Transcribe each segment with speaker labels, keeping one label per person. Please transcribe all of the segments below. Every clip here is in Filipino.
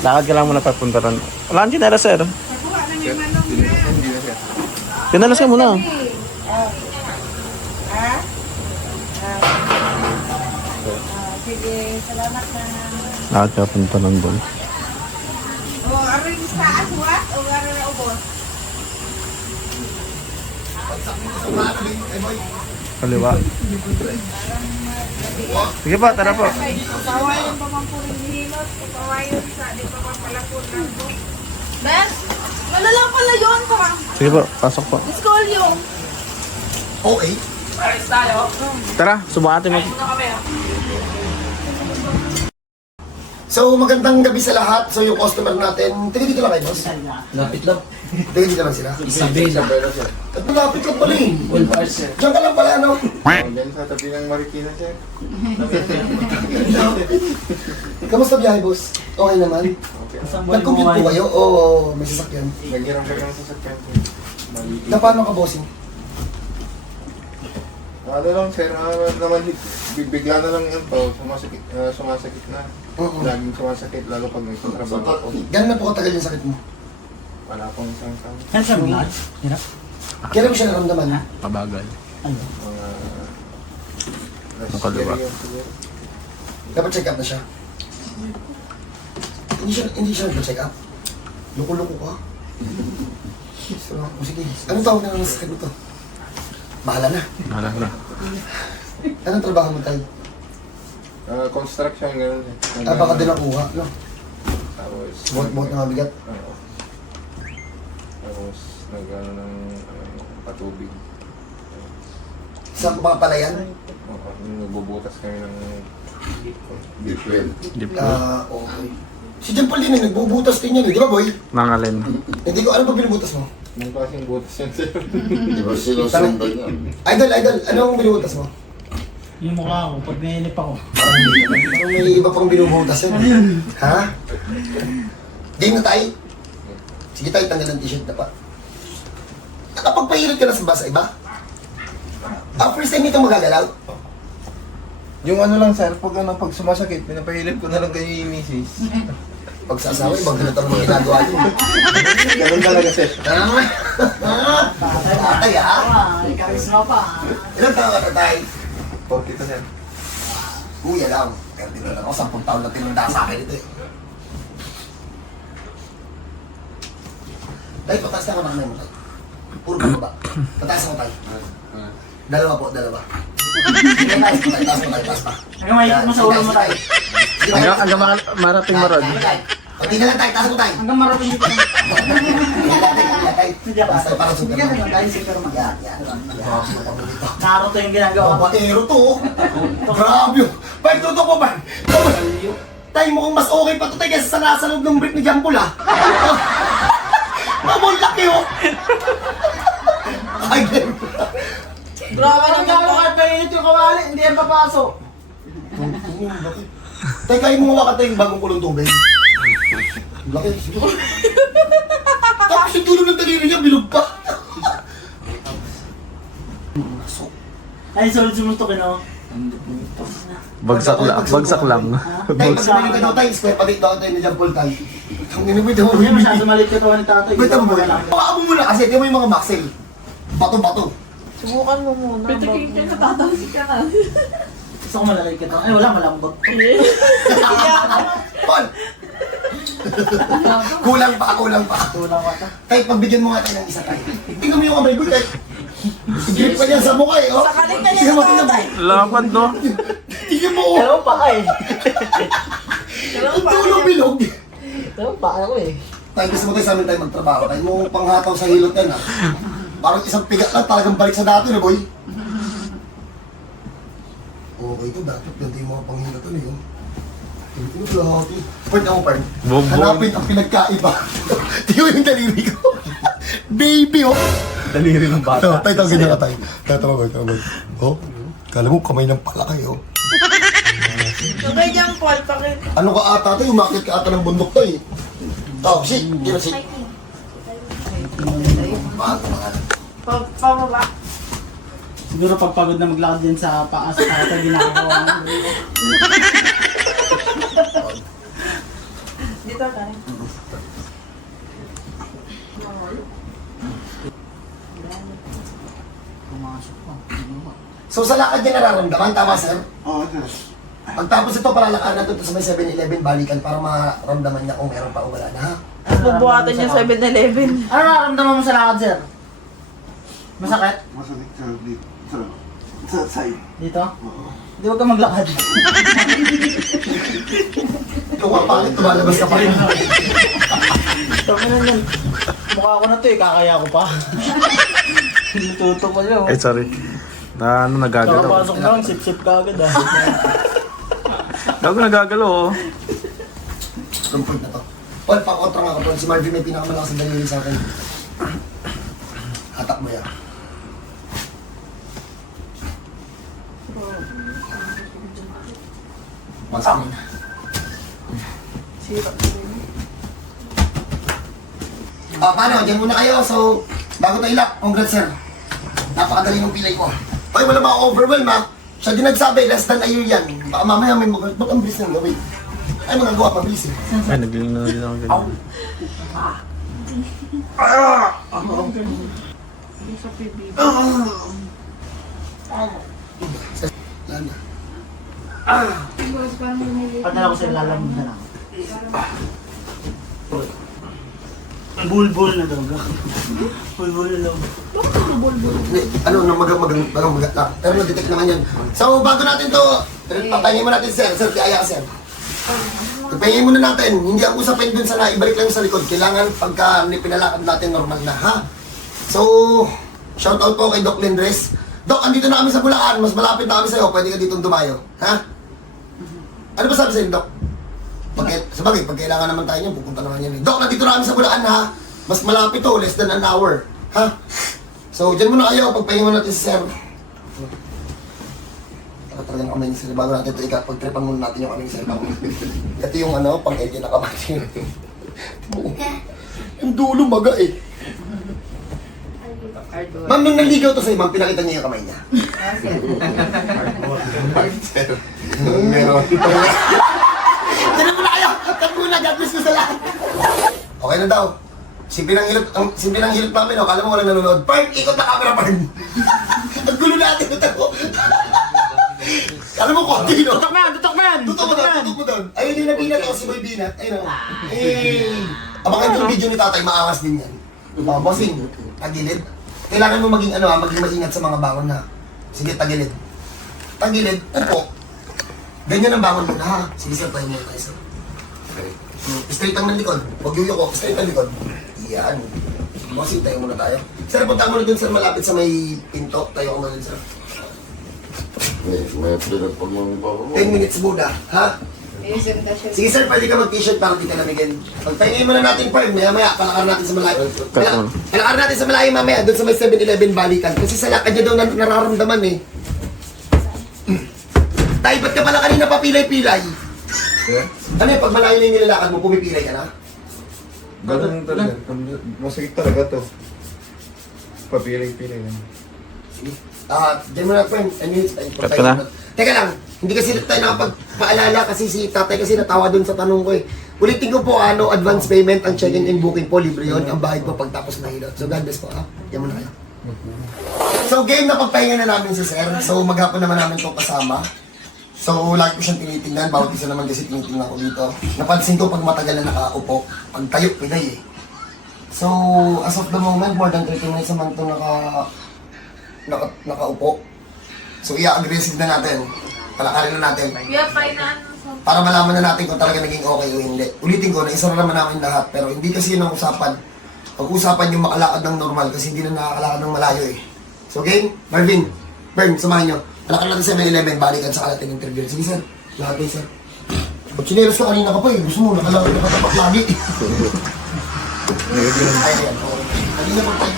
Speaker 1: Lakad ka lang muna papunta ron. Wala kang chinela, sir. Chinelas ka muna.
Speaker 2: Sige, salamat na.
Speaker 1: Lakad ka papunta ron doon.
Speaker 2: O, aring sa aswat o aring na ubos?
Speaker 1: Kaliwa. Sige po, tara po.
Speaker 2: Pawayon pa man po rin hilot. Pawayon sa di pa man pala po. Ben, wala lang pala yun pa.
Speaker 1: Sige po, pasok po.
Speaker 2: School yung.
Speaker 3: Okay.
Speaker 1: Tara, subukan natin mag...
Speaker 3: So, magandang gabi sa lahat. So, yung customer natin, taga dito lang kayo, boss?
Speaker 4: Lapit lang.
Speaker 3: Taga dito lang sila?
Speaker 4: Sabi na.
Speaker 3: At malapit lang pala eh.
Speaker 4: All bars, sir.
Speaker 3: Diyan ka lang pala, ano?
Speaker 5: Diyan sa tabi ng Marikina, sir.
Speaker 3: Kamusta biyahe, boss? Okay naman.
Speaker 5: Okay.
Speaker 3: Nag-compute po kayo? O may sasakyan?
Speaker 5: Naghiram ka lang sa sakyan ko. Mali.
Speaker 3: Na paano ka, bossing?
Speaker 5: Ano lang, sir, ah, naman, bibigla na lang yan to, sumasakit, ah, sumasakit na.
Speaker 3: Oo.
Speaker 5: Laging sumasakit, lalo pag nagtatrabaho ko.
Speaker 3: Gano'n na po katagal yung sakit mo?
Speaker 5: Wala pang isang taon.
Speaker 4: Yan siya mga. Hirap.
Speaker 3: Kailan mo siya naramdaman?
Speaker 1: Pabagal.
Speaker 4: Ano?
Speaker 5: Mga...
Speaker 1: Ang kaliwa.
Speaker 5: Siguro yun, siguro.
Speaker 3: Dapat check up na siya. Hindi siya, hindi siya nag-check up. Loko-loko ka. So, o sige. Anong tawag na ng sakit mo to? Bahala na.
Speaker 1: Hala na.
Speaker 3: Anong trabaho mo tayo?
Speaker 5: Ah, construction, gano'n. eh.
Speaker 3: Ah, baka din nakuha, no?
Speaker 5: Tapos...
Speaker 3: Buhat-buhat na mabigat.
Speaker 5: Oo. Tapos, nag-ano ng ano, patubig.
Speaker 3: Sa mga palayan?
Speaker 5: Oo, nagbubutas kami ng deep well.
Speaker 1: Deep.
Speaker 3: Ah, okay. Si John Paul din eh, nagbubutas din yan eh. Di ba, boy?
Speaker 1: Nangalin.
Speaker 3: Hindi ko, ano ba binubutas mo?
Speaker 5: Yung klaseng butas yan, sir.
Speaker 6: Di ba sinusundan yan?
Speaker 3: Idol, idol, ano ang binubutas mo?
Speaker 4: Yung mukha ko, pag nainip ako.
Speaker 3: Parang may iba pang binubutas yan. Ha? Game na tayo? Sige tayo, tanggal ng t-shirt na pa. Nakapagpahirit ka na sa basa, iba? Ah, first time ito magagalaw?
Speaker 5: Yung ano lang, sir, pag ano, pag sumasakit, pinapahilip ko na lang kayo yung misis.
Speaker 3: Pag sa asawa, ibang ganito ang mga ginagawa niyo.
Speaker 5: Ganun talaga, sir.
Speaker 3: Ah, Tatay, ha?
Speaker 4: Ay, karisma pa.
Speaker 3: Ilan taon ka, tatay?
Speaker 5: Porky to, sir.
Speaker 3: Kuya lang. Pero di na lang ako, 10 taon na tinanda sa akin ito eh. Tay, pataas ka kamay mo, tay. Puro baba. Pataas mo, tay. Dalawa po, dalawa. Sige, tay. Tay, taas mo, tay. Taas pa.
Speaker 4: Hanggang mahigit mo sa ulo mo
Speaker 3: tay.
Speaker 1: Hanggang, hanggang ma- marating mo
Speaker 3: tay. Pati na lang, tay. Taas mo, tay.
Speaker 4: Hanggang marating dito.
Speaker 3: Sige, tay. Sige, tay.
Speaker 4: Hindi ako.
Speaker 3: Taas, tay. Parang super.
Speaker 4: Hindi ka naman tayo si Superman.
Speaker 3: Yan, yan.
Speaker 4: Naruto yung ginagawa ko.
Speaker 3: Babaero to, oh. Grabe yun. Bay, totoo ko ba? Tay, mukhang mas okay pa to tayo kaysa sa nasa loob ng brick ni Jampol, ah. Mamon laki, oh. Ay, ganun.
Speaker 4: Grabe nang gano'n kahit mainit yung kawali, hindi yan papasok.
Speaker 3: Tay, kaya mo tayo yung bagong kulong tubig. Laki. Tapos yung dulo ng daliri niya, bilog pa.
Speaker 4: Ay, solid sumusto kino.
Speaker 1: Bagsak lang. Bagsak lang.
Speaker 3: Tay, pag sumili ka daw tayo, square pa dito tayo ni Jampol tayo. Ang inubid mo.
Speaker 4: Hindi masyado maliit yung kawan ni tatay.
Speaker 3: Mo lang. Baka mo muna kasi, di mo yung mga maxel. Bato-bato.
Speaker 2: Subukan mo muna. Pitikin ka natatalsi ka na.
Speaker 4: Gusto ko malalay ka. Ay, wala, malambot.
Speaker 3: Paul! kulang pa, kulang pa.
Speaker 4: Tulang ka ta.
Speaker 3: Tay, pagbigyan mo nga tayo ng isa tayo. Tingnan mo yung kamay ko, tay. Sigilip pa niyan sa mukha eh, oh.
Speaker 2: Sakaling ka niya sa tatay.
Speaker 1: Lapad, no?
Speaker 3: Tingnan mo, oh.
Speaker 4: Dalawang pa eh.
Speaker 3: Ang dulo bilog.
Speaker 4: Dalawang pa ako eh.
Speaker 3: Tay, gusto mo tayo sa amin tayo magtrabaho. Tayo mo panghataw sa hilot yan, ha. Parang isang pigat lang, talagang balik sa dati, na boy. Okay ito, dapat ganito yung mga panghilot ano yun. Eh. Pwede ako, Pern.
Speaker 1: Bombong.
Speaker 3: Hanapin ang pinagkaiba. Mo yung daliri ko. Baby, oh.
Speaker 1: Daliri ng
Speaker 3: Tayo, tayo, tayo, ganyan ka tayo. Tayo, tayo, tayo, tayo. Oh, kala mo kamay ng palaki, oh.
Speaker 2: Okay dyan, Paul. Pakit.
Speaker 3: Ano ka ata tayo, umakit ka ata ng bundok tayo, eh. Oh, si, di ba si? Mga
Speaker 2: Pa- Pababa.
Speaker 4: Siguro pag pagod na maglakad din sa paas sa tatay, ginagawa Dito, kanin. Pumasok pa.
Speaker 3: So sa lakad niya nararamdaman, tama sir?
Speaker 6: Oo, sir.
Speaker 3: Pagtapos ito, palalakaran natin ito sa may 7-Eleven, balikan para maramdaman niya kung meron pa o wala na ha.
Speaker 2: Bubuhatan niya 7-Eleven.
Speaker 4: Ano nararamdaman mo sa lakad, sir? Masakit?
Speaker 6: Masakit sa dito. Sa side.
Speaker 4: Dito? Hindi huwag ka maglakad.
Speaker 3: Ikaw nga pangit, tumalabas ka pa rin.
Speaker 4: Tama na nun. Mukha ko na to eh, kakaya ko pa. Natuto pa yun.
Speaker 1: Eh, sorry. Na ano, nagagalaw.
Speaker 4: Kakapasok na lang, sip-sip ka agad ah.
Speaker 1: Gago nagagalaw, oh.
Speaker 3: Itong point na to. Paul, pakontra nga ka, Paul. Si Marvin may pinakamalakas na dalili sa akin. Hatak mo yan. Masak mo na. Ah, paano? Diyan muna kayo. So, bago tayo ilak, congrats sir. Napakadali ng pilay ko. Ay, wala mga overwhelm ha. Siya din nagsabi, less than a year yan. Baka mamaya may mag- Ba't ang bilis nang gawin? Ay, magagawa, pabilis eh.
Speaker 1: Ay, nagliling na din ako ganyan.
Speaker 3: Yan na.
Speaker 4: Padala ko sa ilalim na lang. Bulbul na daw. Bulbul na daw.
Speaker 3: Hindi, ano, no, magang magang magang magang na. Pero na-detect naman yan. So, bago natin to, patayin mo natin, sir. Sir, kaya ka, sir. Ipahingin muna natin. Hindi ang usapin dun sa na, ibalik lang sa likod. Kailangan pagka pinalakad natin normal na, ha? So, shout out po kay Doc Lindres. Doc, andito na kami sa Bulacan. Mas malapit na kami sa'yo. Pwede ka ditong dumayo. Ha? Ano ba sabi sa'yo, Doc? Pag, sa bagay, pag kailangan naman tayo niyan, pupunta naman yan. eh. Doc, nandito na kami sa Bulacan, ha? Mas malapit to, less than an hour. Ha? So, dyan muna kayo. Pagpahinga mo natin si Sir. Ako talaga ng kamay ni Sir. Bago natin ito ikat, pagtripan muna natin yung kamay ni Sir. Bago. Ito yung ano, pang edit na kamay. yung dulo maga eh. Ma'am, nung naligaw to sa'yo, ma'am, pinakita niya yung kamay niya.
Speaker 5: Meron.
Speaker 3: Ganun mo na kayo! Tag muna, God bless ko sa lahat. Okay na daw. Simple ng hilot, ang simple ng hilot namin, oh. Kala mo walang nanonood. Park, ikot na camera, Park. Ang gulo natin, ito ko. Kala mo konti, no?
Speaker 4: Tutok na yan! Tutok na yan!
Speaker 3: Tutok mo doon, tutok mo doon. Ayun yung nabinat ako si Boy Binat. Ayun o. Eh. Abangan yung video ni tatay, maangas din yan. Oh, bossing, tagilid. Kailangan mo maging ano ha, maging maingat sa mga bangon na. Sige, tagilid. Tagilid, upo. Ganyan ang bangon mo na sir, tayo muna tayo sir. Hmm, Straight ang ng likod. Huwag yung yuko, straight ang likod. Yan. Bossing, tayo muna tayo. Sir, punta mo na dun sir, malapit sa may pinto. Tayo ko na dun sir.
Speaker 6: May, may pinagpag mga bako mo.
Speaker 3: 10 minutes muna, ha? Sige sir, pwede ka mag-t-shirt para di ka lamigin. Pagpahingin muna natin Parm, maya maya, palakar natin sa malayo. Palakar natin sa malayo mamaya, doon sa may 7-Eleven balikan. Kasi sa lakad niya daw na, nararamdaman eh. Tay, ba't ka pala kanina papilay-pilay? Ano yung pag malayo na yung nilalakad mo, pumipilay ka na?
Speaker 5: Ganun talaga. Masakit talaga to. Papiling-piling lang.
Speaker 3: Ah, dyan mo na Parm. Ano yun? Ay,
Speaker 1: Cut ko na?
Speaker 3: Teka lang, hindi kasi tayo nakapagpaalala kasi si tatay kasi natawa dun sa tanong ko eh. Ulitin ko po, ano, advance payment, ang check-in and booking po, libre yun. Ang bayad po pagtapos na hilot. So, God bless po, ha? Yan muna kayo. So, game na pagpahinga na namin si Sir. So, maghapon naman namin ito kasama. So, lagi ko siyang tinitingnan. Bawat isa naman kasi tinitingnan ko dito. Napansin ko pag matagal na nakaupo, pag tayo, pinay eh. So, as of the moment, more than 30 minutes naman ito naka, naka, nakaupo. So, i-aggressive na natin. Palakarin na natin.
Speaker 2: Kuya, fine na ano.
Speaker 3: Para malaman na natin kung talaga naging okay o hindi. Ulitin ko, naisara naman namin lahat. Pero hindi kasi yun ang usapan. Ang usapan yung makalakad ng normal kasi hindi na nakakalakad ng malayo eh. So, game? Marvin, Bern, samahan nyo. Palakad natin sa 7-Eleven, balikan sa kalating interview. Sige, sir. Lahat kayo, sir. Pag chineros ka kanina ka pa eh. Gusto mo, nakalakad nakatapak lagi. Ay, ayan. okay. Kanina pa tayo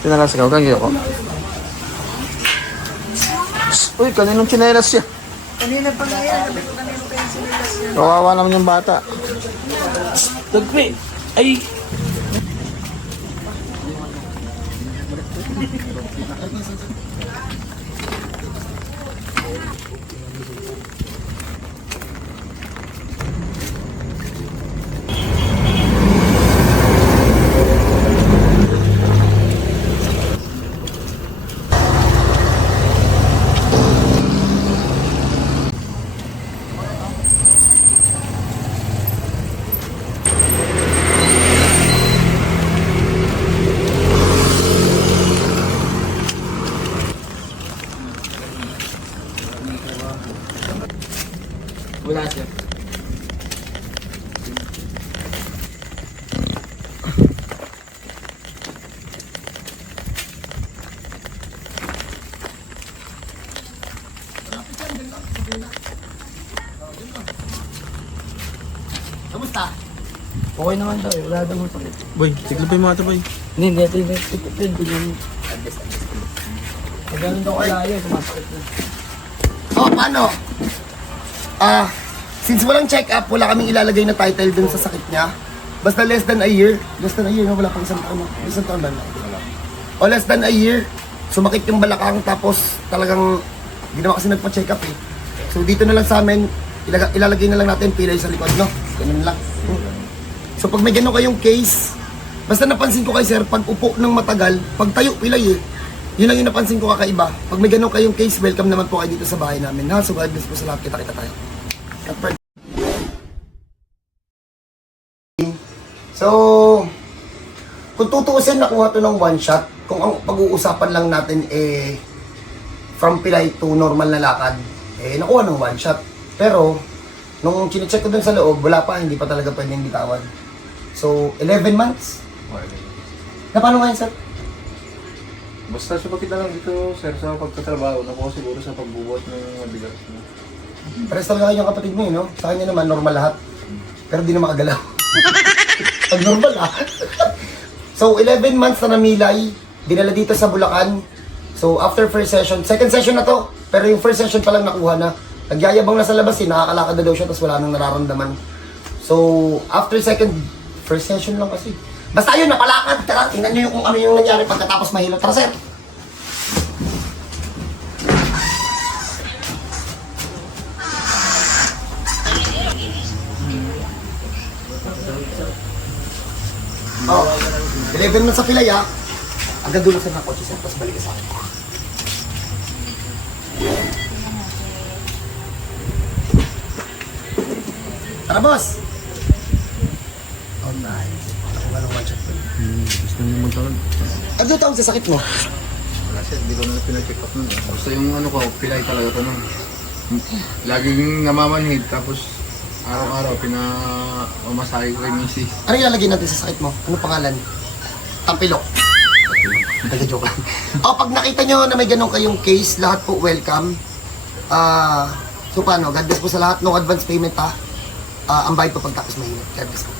Speaker 1: Tinalas ka, huwag ko. Uy, kaninong chinelas siya?
Speaker 4: Kanina pa nga yan. Sabi ko kanina pa yung sinilas niya.
Speaker 1: Kawawa naman yung bata.
Speaker 4: Tagpi! Ay! Wala sir.
Speaker 3: Kamusta?
Speaker 4: Okay naman daw eh. Wala daw masakit.
Speaker 1: Boy, tiglipin mo ito, boy.
Speaker 4: Hindi, hindi. Hindi, hindi. Hindi, hindi. Pag ganun daw kalayo, sumasakit na.
Speaker 3: Oh, paano? Ah, since walang check-up, wala kaming ilalagay na title dun sa sakit niya. Basta less than a year. Less than a year, no? Wala pang isang taon. no? Isang taon ba? O less than a year, sumakit yung balakang tapos talagang hindi naman kasi nagpa-check up eh. So dito na lang sa amin, ilaga- ilalagay na lang natin pilay sa likod, no? Ganun lang. So pag may ganun kayong case, basta napansin ko kay sir, pag upo ng matagal, pag tayo pilay eh, yun lang yung napansin ko kakaiba. Pag may ganun kayong case, welcome naman po kayo dito sa bahay namin. Ha? So God bless po sa lahat. Kita-kita tayo. So, kung tutuusin, nakuha to ng one shot. Kung ang pag-uusapan lang natin eh, from pilay to normal na lakad, eh, nakuha ng one shot. Pero, nung chinecheck ko dun sa loob, wala pa, hindi pa talaga pwedeng bitawan. So, 11 months? Na paano ngayon, sir?
Speaker 5: Basta sumakit na lang dito, sir, sa pagtatrabaho. Nakuha siguro sa pagbubuhat ng mabigat.
Speaker 3: Pares talaga kayo yung kapatid mo, eh, no? Sa kanya naman, normal lahat. Pero di na makagalaw. Pag normal, ah. so, 11 months na namilay, dinala dito sa Bulacan. So, after first session, second session na to, pero yung first session pa lang nakuha na. Nagyayabang na sa labas, eh, nakakalakad na daw siya, tapos wala nang nararamdaman. So, after second, first session lang kasi. Basta yun, napalakad. Tara, tingnan nyo yung kung ano yung nangyari pagkatapos mahilo. Tara, sir. Oh, 11 months sa pilay ah. Agad dulo sa ng kotse sir, tapos balik sa akin. Tara boss! Oh nice. Ako nga lang one shot ko.
Speaker 1: Gusto niyo magtawag?
Speaker 3: Ano taong sa sakit mo?
Speaker 5: Wala siya, hindi ko na pinag-check up nun. Basta yung ano ko, pilay talaga to nun. Laging namamanhid, tapos araw-araw pinamasahe ko kay misis.
Speaker 3: Ano ilalagay natin sa sakit mo? Ano pangalan? Tampilok. Taga joke lang. o, pag nakita nyo na may ganun kayong case, lahat po welcome. Ah, so paano? God bless po sa lahat. No advance payment ha. Ah, ang bayad po pagtapos mahirap. God bless po.